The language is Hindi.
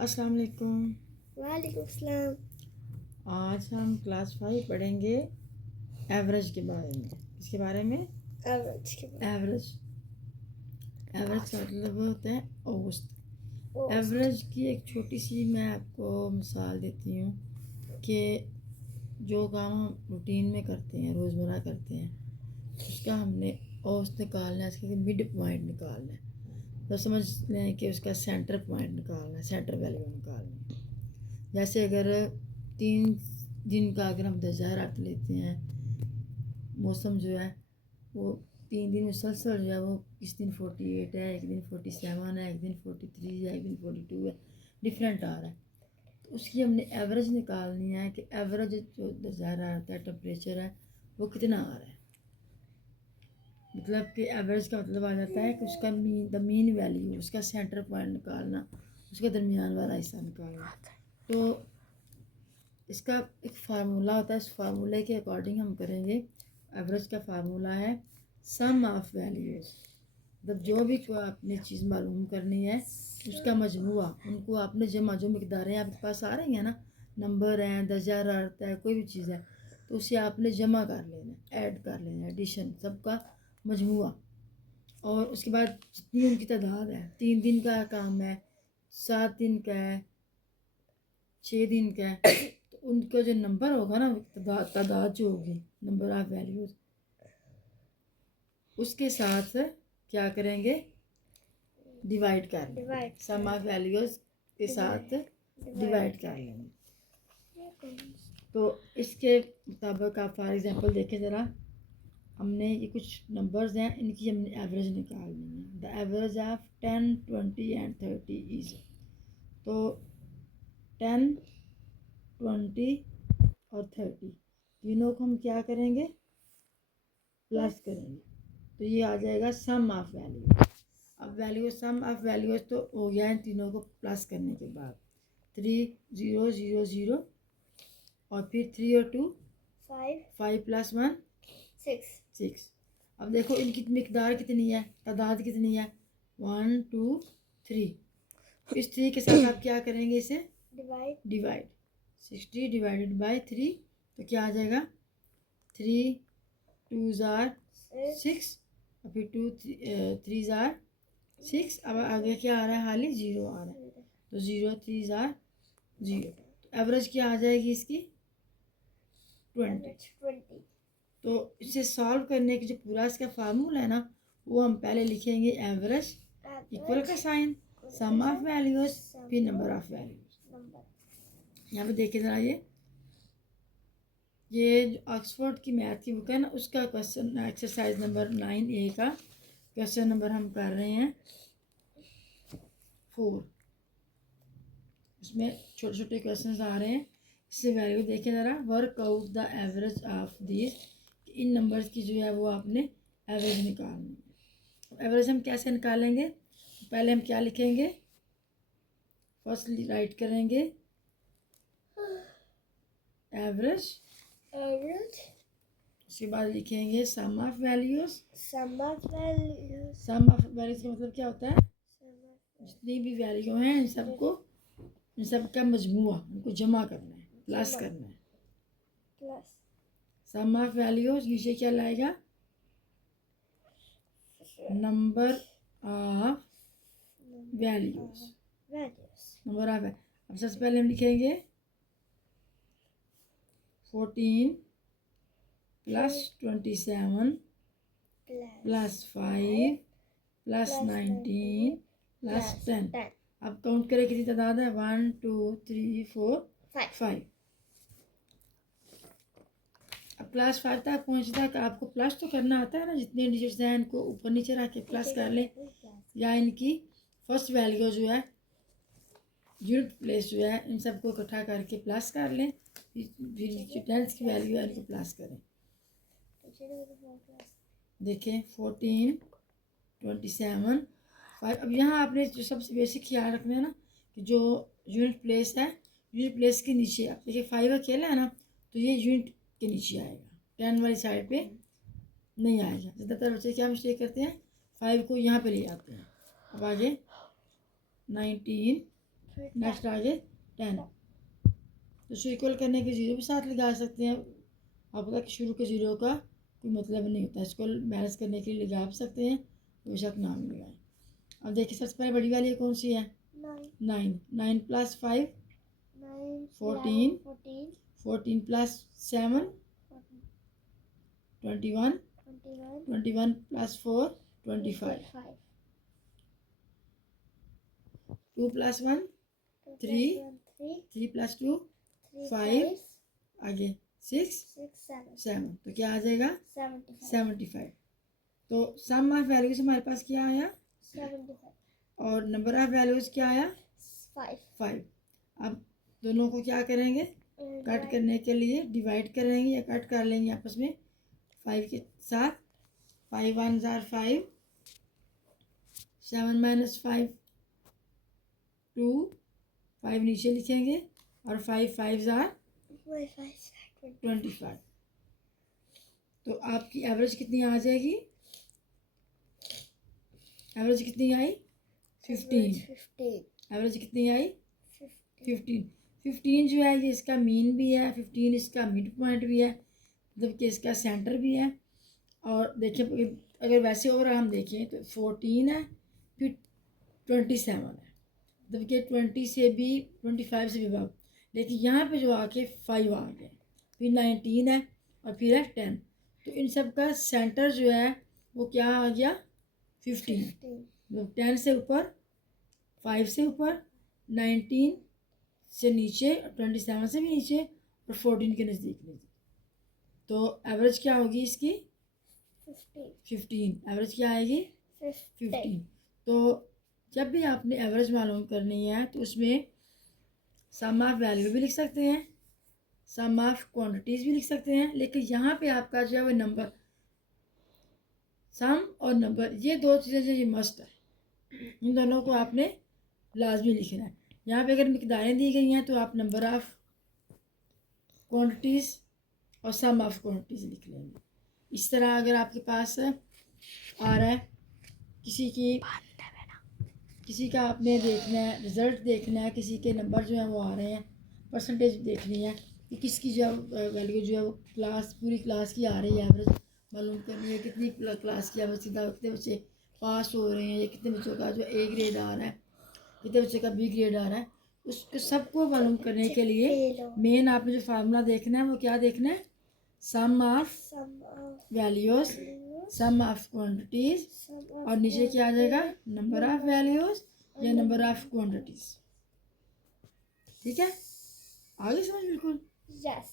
अस्सलाम वालेकुम। वालेकुम सलाम। आज हम क्लास 5 पढ़ेंगे एवरेज के बारे में। किसके बारे में? एवरेज के बाद एवरेज। एवरेज का मतलब होता है औसत। औसत। एवरेज की एक छोटी सी मैं आपको मिसाल देती हूँ कि जो काम हम रूटीन में करते हैं, रोज़मर्रा करते हैं, उसका हमने औसत निकालना है, इसका मिड पॉइंट निकालना है। तो समझ लें कि उसका सेंटर पॉइंट निकालना है, सेंटर वैल्यू निकालनी है। जैसे अगर 3 दिन का अगर हम 10,000 लेते हैं, मौसम जो है वो 3 दिन मुसलसल जो है वो इस दिन 48 है, एक दिन 47 है, एक दिन 43 है, एक दिन 42 है, डिफरेंट आ रहा है। तो उसकी हमने एवरेज निकालनी है कि एवरेज जो 10,000 आता है टेम्परेचर है वो कितना आ रहा है। मतलब कि एवरेज का मतलब आ जाता है कि उसका मीन वैल्यू, उसका सेंटर पॉइंट निकालना, उसका दरमियान वाला हिस्सा निकालना। तो इसका एक फार्मूला होता है, इस फार्मूले के अकॉर्डिंग हम करेंगे। एवरेज का फार्मूला है सम ऑफ वैल्यूज। मतलब जो भी को आपने चीज़ मालूम करनी है उसका मजमुआ, उनको आपने जमा, जो मकदारें आपके पास आ रही हैं ना, नंबर हैं, 10,000 आता है, कोई भी चीज़ है, तो उसे आपने जमा कर लेना है, ऐड कर लेना है, एडिशन, सबका मजमुआ। और उसके बाद जितनी उनकी तादाद है, 3 दिन का काम है, 7 दिन का है, 6 दिन का है, तो उनका जो नंबर होगा ना, तादाद जो होगी, नंबर ऑफ वैल्यूज, उसके साथ क्या करेंगे, डिवाइड कर लेंगे। सम ऑफ वैल्यूज के साथ डिवाइड कर लेंगे। तो इसके मुताबिक आप फॉर एग्जांपल देखें ज़रा, हमने ये कुछ नंबर्स हैं, इनकी हमने एवरेज निकालनी है। The average of 10, 20 and 30 is, तो 10, 20 और 30 तीनों को हम क्या करेंगे, प्लस करेंगे, तो ये आ जाएगा सम ऑफ वैल्यू। अब वैल्यू, सम ऑफ वैल्यूज तो हो गया है तीनों को प्लस करने के बाद। 3 0 0 0 और फिर 3 और 2 5 प्लस 1 6। अब देखो इनकी मिकदार कितनी है, तादाद कितनी है, 1 2 3। इस 3 के साथ आप क्या करेंगे, इसे डिवाइड। 60 डिवाइडेड बाय 3, तो क्या आ जाएगा, 3 2 जार 6 और फिर 2 3 जार 6। अब आगे क्या आ रहा है, हाली 0 आ रहा है, तो 0 3 जार 0। तो एवरेज क्या आ जाएगी इसकी, 20। तो इसे सॉल्व करने की जो पूरा इसका फार्मूला है ना, वो हम पहले लिखेंगे एवरेज इक्वल का साइन, सम ऑफ वैल्यूज, फिर नंबर ऑफ वैल्यूज। यहाँ पे देखिए ज़रा, ये जो ऑक्सफोर्ड की मैथ की बुक है ना, उसका क्वेश्चन एक्सरसाइज नंबर 9A का क्वेश्चन नंबर हम कर रहे हैं 4। उसमें छोटे छोटे क्वेश्चन आ रहे हैं। इससे वैल्यू देखें ज़रा, work out the average of this, in numbers की जो है वो आपने एवरेज निकालनी है। एवरेज हम कैसे निकालेंगे, पहले हम क्या लिखेंगे, फर्स्ट राइट करेंगे एवरेज, उसके बाद लिखेंगे sum of values. Sum of values का मतलब क्या होता है, जितनी भी वैल्यू हैं इन सबको, इन सब का मजमुआ, उनको जमा करना है, प्लस करना है। सम ऑफ वैल्यूज नीचे क्या लाएगा, number of values, number of. अब सबसे पहले हम लिखेंगे 14 प्लस 27 प्लस 5 प्लस 19 प्लस 10। अब काउंट करें कितनी तादाद है, 1 2 3 4 5। अब क्लास 5 तक पहुँचता है, आपको प्लस तो करना आता है ना, जितने डिजिट्स हैं इनको ऊपर नीचे रख के प्लस कर लें, या इनकी फर्स्ट वैल्यू जो है, यूनिट प्लेस जो है, इन सबको इकट्ठा करके प्लस कर लें, फिर जो टेंथ की वैल्यू है इनको प्लस करें। देखें 14 27 5। अब यहाँ आपने जो सबसे बेसिक ख्याल रखना है ना, कि जो यूनिट प्लेस है, यूनिट प्लेस के नीचे, आप देखिए 5 अकेला है ना, तो ये यूनिट के नीचे आएगा, 10 वाली साइड पे नहीं आएगा। ज़्यादातर बच्चे क्या मिस्टेक करते हैं, 5 को यहाँ पे ले आते हैं। अब आगे 19 नेक्स्ट आगे 10। तो इसको इक्वल करने के जीरो भी साथ लगा सकते हैं। आप पता कि शुरू के जीरो का कोई मतलब नहीं होता, इसको बैलेंस करने के लिए लगा भी सकते हैं, बेशक नाम लगाएं। अब देखिए सबसे पहले बड़ी वाली कौन सी है? 9। 9 plus 5 14। 14 plus 7 21। 21 plus 4 25। 2 plus 1 3। 3 plus 2 5। आगे 6 7। तो क्या आ जाएगा? 75। तो सम ऑफ वैल्यूज हमारे पास क्या आया? 75 और नंबर ऑफ वैल्यूज क्या आया? 5। अब दोनों को क्या करेंगे? कट करने के लिए डिवाइड करेंगे या कट कर लेंगे आपस में 5 के साथ। 5 1 जार 5। 7 माइनस 5 2। 5 नीचे लिखेंगे और 5 5 जार 25। तो आपकी एवरेज कितनी आ जाएगी? एवरेज कितनी आई? 15। एवरेज कितनी आई? 15। 15 जो है ये इसका मीन भी है, 15 इसका मिड पॉइंट भी है, मतलब कि इसका सेंटर भी है। और देखिए अगर वैसे ओवरऑल हम देखें तो 14 है, फिर 27 है, मतलब कि 20 से भी 25 से भी अबव। लेकिन यहाँ पे जो आके 5 आ गए, फिर 19 है और फिर है 10। तो इन सब का सेंटर जो है वो क्या आ गया? 15। मतलब 10 से ऊपर, 5 से ऊपर, 19 से नीचे, 27 से भी नीचे और 14 के नज़दीक नज़दीक। तो एवरेज क्या होगी इसकी? 15। एवरेज क्या आएगी? 15। तो जब भी आपने एवरेज मालूम करनी है तो उसमें सम ऑफ वैल्यू भी लिख सकते हैं, सम ऑफ क्वांटिटीज़ भी लिख सकते हैं। लेकिन यहाँ पे आपका जो है वो नंबर, सम और नंबर, ये दो चीज़ें जो ये मस्ट है, इन दोनों को आपने लाजमी लिखना है। यहाँ पे अगर मिकदारें दी गई हैं तो आप नंबर ऑफ क्वांटिटीज़ और सम ऑफ क्वांटिटीज़ लिख लेंगे। इस तरह अगर आपके पास आ रहा है किसी का आपने देखना है, रिज़ल्ट देखना है, किसी के नंबर जो हैं वो आ रहे हैं, परसेंटेज देखनी है कि किसकी जो वैल्यू जो है वो क्लास, पूरी क्लास की आ रही है, एवरेज मालूम करनी है कितनी क्लास की एवरेज, कितने बच्चे पास हो रहे हैं या कितने बच्चों का जो A ग्रेड आ रहा है, कितने बच्चे का B ग्रेड आ रहा है, उसको सबको मालूम करने के लिए मेन आपने जो फार्मूला देखना है वो क्या देखना है? Sum of values, sum of quantities, और नीचे क्या आ जाएगा? नंबर ऑफ वैल्यूज़ या नंबर ऑफ क्वांटिटीज़। ठीक है, आगे समझ बिल्कुल। Yes.